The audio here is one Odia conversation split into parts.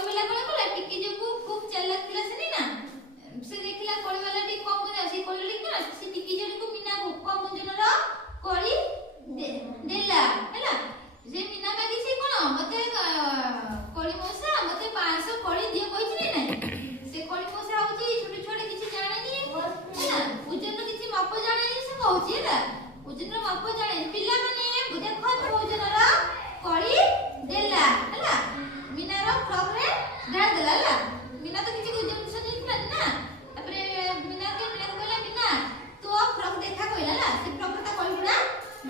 କଳିବାଲା କଣ କଲା ଟିକି ଯୋଗୁ ଖୁବ ଚାଲାକ ଥିଲା ସେ ନା ସେ ଦେଖିଲା କଳିବାଲା ଟିକେ କମ ବୁଝା ସେ କଳିବାଲା କି ନା ସେ ଟିକି ଯୋଗୁ ମିନା କମ ଓଜନର କଳି ଦେଲା ହେଲା ଯେ ମିନା ମାଗିଛି କଣ ମତେ କଳି ମଉସା ମତେ 500 କଳି ଦିଅ କହିଛି ନା ସେ କଳି ମଉସା ହଉଛି ଛୋଟ ଛୋଟ କିଛି ଜାଣେନି ହେଲା ଓଜନ କିଛି ମାପ ଜାଣେନି ସେ କହୁଛି ହେଲା ଓଜନର ମାପ ଜାଣେନି ପିଲାମାନେ ଦେଖ ଓଜନର କଳି ଦେଲା ହେଲା ମିନାର ଫ୍ରକରେ ଢାଳି ଦେଲା ହେଲା ମିନା ତ କିଛି ଓଜନ ଜିନିଷ ଦେଇଥିଲା ନା ତାପରେ ମିନା କହିଲା ମିନା ତୋ ଫ୍ରକ ଦେଖା କହିଲା ହେଲା ସେ ଫ୍ରକରେ ତା କଳି ଗୁଡା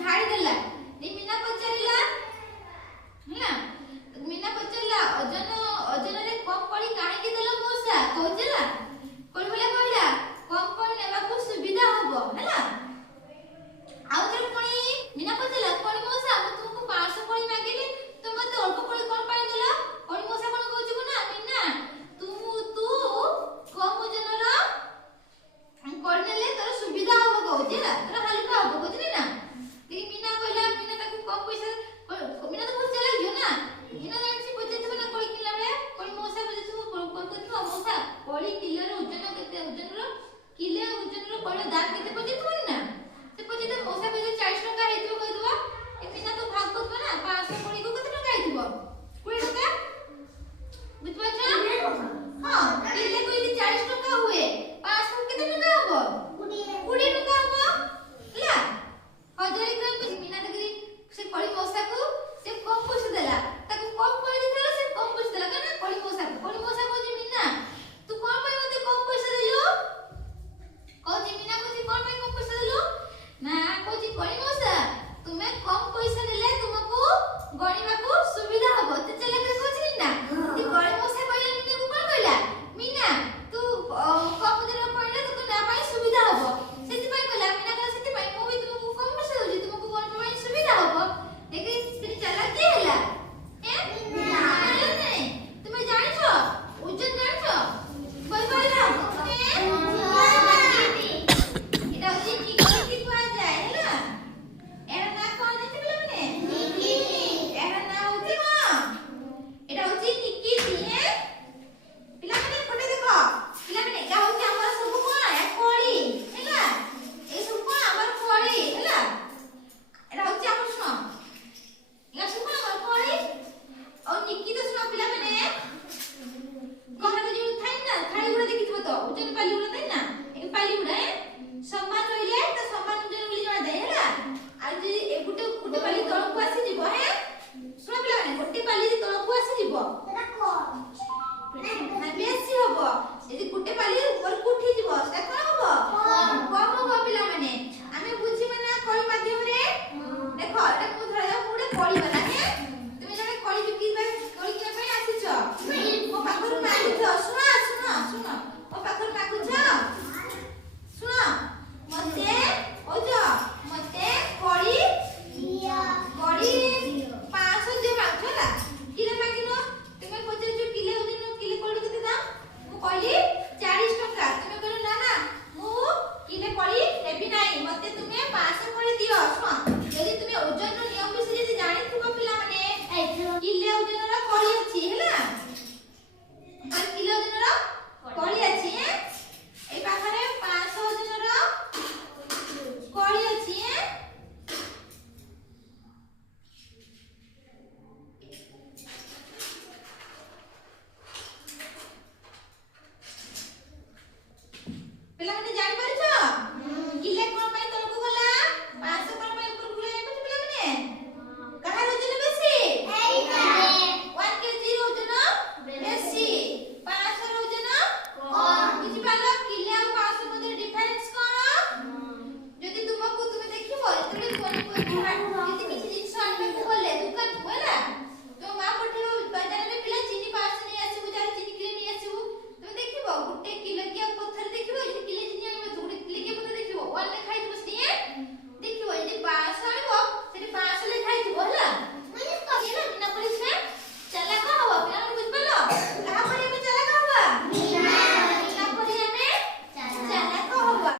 ଢାଳି ଦେଲା ମିନା ପଚାରିଲା